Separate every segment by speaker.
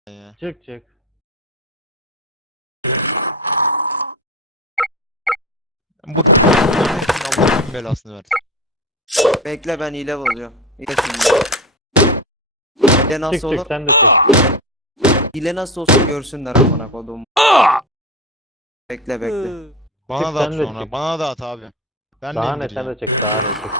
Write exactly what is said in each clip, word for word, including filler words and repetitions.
Speaker 1: ya.
Speaker 2: Çık çık.
Speaker 1: Bu Allah'ın belasını versin.
Speaker 3: Bekle ben hile bozuyorum. Hile şimdi. Hile nasıl
Speaker 2: Çık
Speaker 3: olur?
Speaker 2: çık sen de çık.
Speaker 3: Hile nasıl olsun görsünler amına kodum. Bekle bekle.
Speaker 1: Bana
Speaker 2: Çık,
Speaker 1: da at
Speaker 2: sen de
Speaker 1: sonra.
Speaker 2: çık.
Speaker 1: Bana da at abi. Ben de
Speaker 2: Daha ne sen
Speaker 1: indireceğim.
Speaker 2: de çık daha ne çık.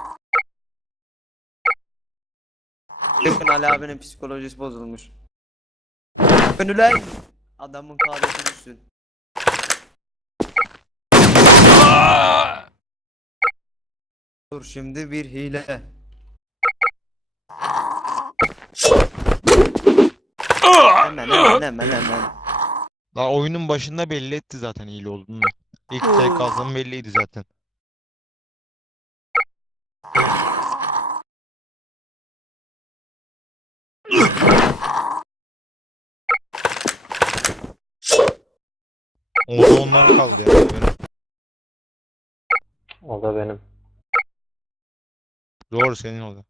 Speaker 3: Bakın Ali abinin psikolojisi bozulmuş. Önülen adamın kahvesi düşsün. Dur şimdi bir hile. Hemen hemen hemen hemen.
Speaker 1: Daha oyunun başında belli etti zaten iyili olduğunu. İlk tek kazdım belliydi zaten. O da onlar kaldı ya. Benim.
Speaker 2: O da benim.
Speaker 1: Doğru senin oldu.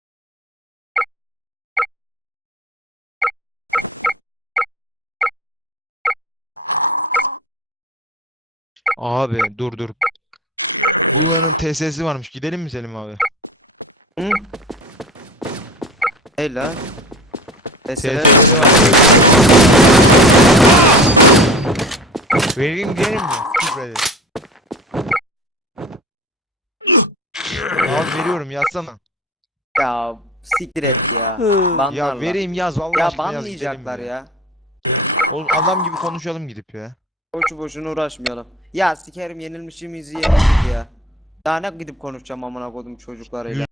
Speaker 1: Abi dur dur. Bunların T S'si varmış. Gidelim mi Selim abi?
Speaker 3: Hı? Hey lan. Mesela
Speaker 1: T S'si var. Vereyim gidelim mi? Şifreli. Abi veriyorum yazsana.
Speaker 3: ya siktir et ya.
Speaker 1: Ya
Speaker 3: Banlarlar.
Speaker 1: vereyim yaz vallahi
Speaker 3: Ya
Speaker 1: aşkına yaz gidelim
Speaker 3: banlayacaklar
Speaker 1: ya.
Speaker 3: ya.
Speaker 1: Oğlum adam gibi konuşalım gidip ya.
Speaker 3: Boşu boşuna uğraşmayalım. Ya sikerim yenilmişimizi yenildik ya. Daha ne gidip konuşacağım amına kodum çocuklarıyla.